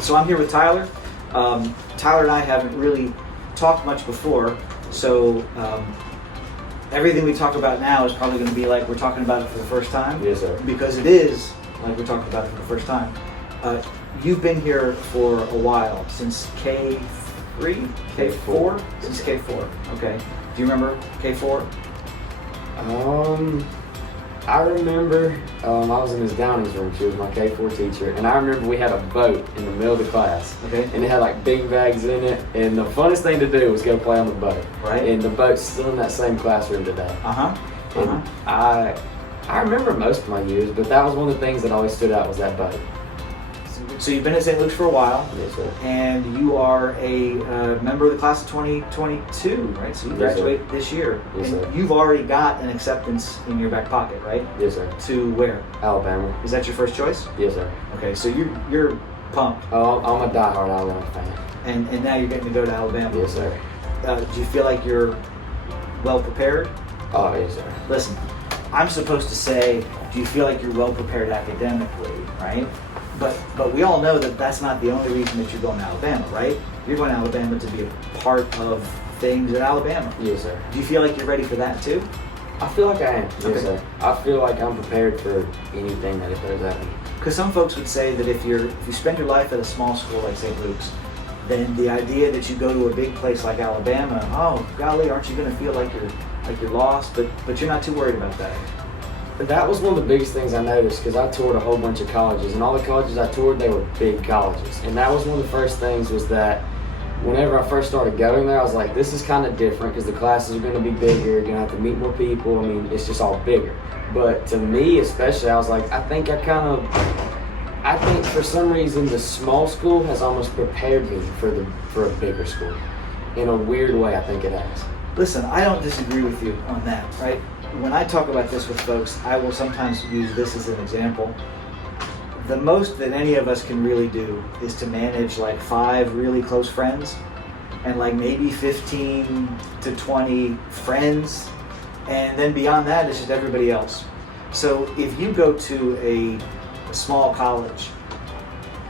So I'm here with Tyler. Tyler and I haven't really talked much before, so everything we talk about now is probably going to be like we're talking about it for the first time. Yes, sir. Because it is like we're talking about it for the first time. You've been here for a while, since K3? K4? Since K4, okay. Do you remember K4? I remember I was in Ms. Downing's room. She was my K4 teacher, and I remember we had a boat in the middle of the class. Okay. And it had like bean bags in it, and the funnest thing to do was go play on the boat. Right. And the boat's still in that same classroom today. And I remember most of my years, but that was one of the things that always stood out was that boat. So you've been at St. Luke's for a while. Yes, sir. And you are a member of the class of 2022, right? So you graduate this year. Yes, and sir. you've already got an acceptance in your back pocket, right? Yes, sir. To where? Alabama. Is that your first choice? Yes, sir. Okay, so you're pumped. Oh, I'm a diehard Alabama fan. And now you're getting to go to Alabama. Yes, sir. Do you feel like you're well prepared? Oh, yes, sir. Listen, I'm supposed to say, do you feel like you're well prepared academically, right? But we all know that that's not the only reason that you're going to Alabama, right? You're going to Alabama to be a part of things at Alabama. Yes, sir. Do you feel like you're ready for that too? I feel like I am. Yes, Okay. sir. I feel like I'm prepared for anything that it throws at me. Because some folks would say that if you spend your life at a small school like St. Luke's, then the idea that you go to a big place like Alabama, oh golly, aren't you going to feel like you're lost? But you're not too worried about that. That was one of the biggest things I noticed because I toured a whole bunch of colleges, and all the colleges I toured, they were big colleges. And that was one of the first things was that whenever I first started going there, I was like, this is kind of different because the classes are going to be bigger, you're going to have to meet more people. I mean, it's just all bigger. But to me especially, I was like, I think for some reason the small school has almost prepared me for a bigger school. In a weird way, I think it has. Listen, I don't disagree with you on that, right? When I talk about this with folks, I will sometimes use this as an example. The most that any of us can really do is to manage like 5 really close friends and like maybe 15 to 20 friends, and then beyond that it's just everybody else. So if you go to a small college,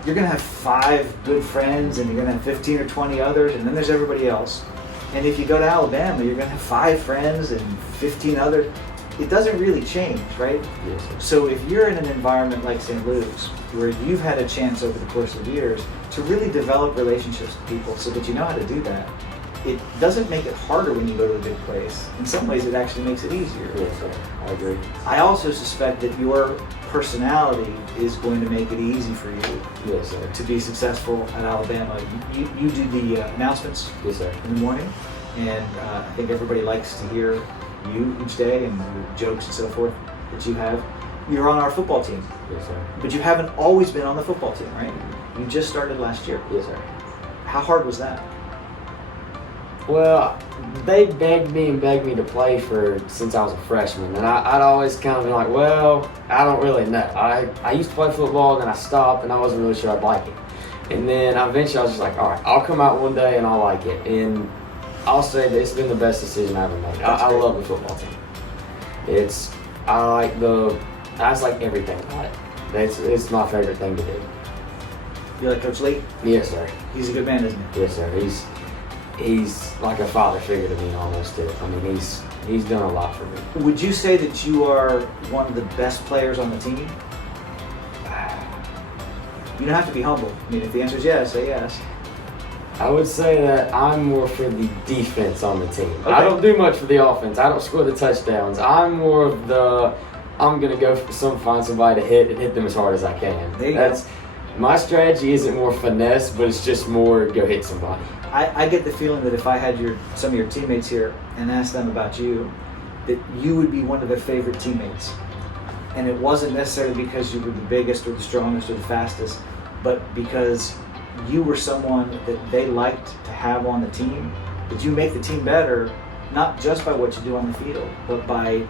you're going to have 5 good friends and you're going to have 15 or 20 others, and then there's everybody else. And if you go to Alabama, you're going to have 5 friends and 15 others. It doesn't really change, right? Yes, sir. So if you're in an environment like St. Luke's, where you've had a chance over the course of years to really develop relationships with people so that you know how to do that, it doesn't make it harder when you go to a big place. In some ways, it actually makes it easier. Yes, sir. I agree. I also suspect that your personality is going to make it easy for you Yes, sir. to be successful at Alabama. You do the announcements Yes, sir. in the morning, and I think everybody likes to hear you each day and your jokes and so forth that you have. You're on our football team, Yes, sir. but you haven't always been on the football team, right? You just started last year. Yes, sir. How hard was that? Well, they begged me to play since I was a freshman, and I'd always kind of been like, well, I don't really know. I used to play football, and then I stopped, and I wasn't really sure I'd like it. And then eventually I was just like, all right, I'll come out one day and I'll like it. And I'll say that it's been the best decision I ever made. I love the football team. I just like everything about it. It's my favorite thing to do. You like Coach Lee? Yes, sir. He's a good man, isn't he? Yes, sir. He's like a father figure to me almost. I mean, he's done a lot for me. Would you say that you are one of the best players on the team? You don't have to be humble. I mean, if the answer is yes, say yes. I would say that I'm more for the defense on the team. Okay. I don't do much for the offense. I don't score the touchdowns. I'm more of I'm going to go find somebody to hit them as hard as I can. There you go. My strategy isn't more finesse, but it's just more go hit somebody. I get the feeling that if I had some of your teammates here and asked them about you, that you would be one of their favorite teammates. And it wasn't necessarily because you were the biggest or the strongest or the fastest, but because you were someone that they liked to have on the team, that you make the team better, not just by what you do on the field, but by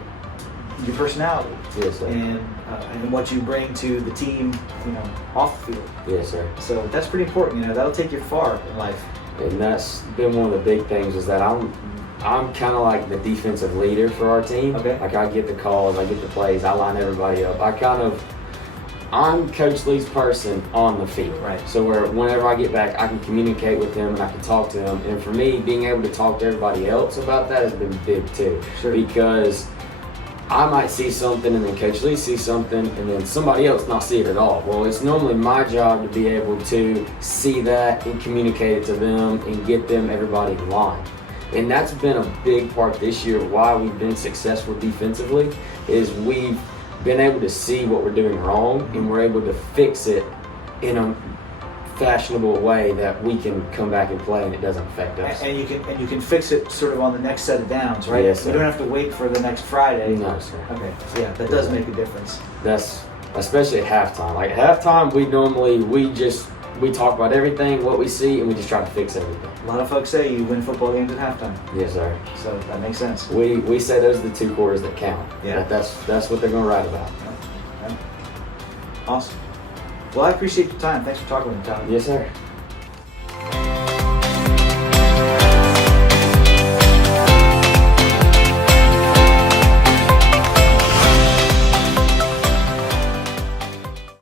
your personality. Yes, sir. And what you bring to the team, off the field. Yes, sir. So that's pretty important. That'll take you far in life. And that's been one of the big things is that I'm kind of like the defensive leader for our team. Okay. Like I get the calls, I get the plays, I line everybody up. I'm Coach Lee's person on the field. Right. So whenever I get back, I can communicate with him and I can talk to him. And for me, being able to talk to everybody else about that has been big too. Sure. Because I might see something and then Coach Lee sees something and then somebody else not see it at all. Well, it's normally my job to be able to see that and communicate it to them and get them everybody in line. And that's been a big part this year why we've been successful defensively is we've been able to see what we're doing wrong and we're able to fix it in a fashionable way that we can come back and play and it doesn't affect us. And you can fix it sort of on the next set of downs, right? Yes, sir. You don't have to wait for the next Friday. No, sir. Okay, so yeah, that does make a difference. That's especially at halftime. Like at halftime, we talk about everything, what we see, and we just try to fix everything. A lot of folks say you win football games at halftime, Yes, sir. so that makes sense. We say those are the 2 quarters that count. Yeah. That's what they're gonna write about. Yeah. Awesome. Well, I appreciate your time. Thanks for talking with me, Tom. Yes, sir.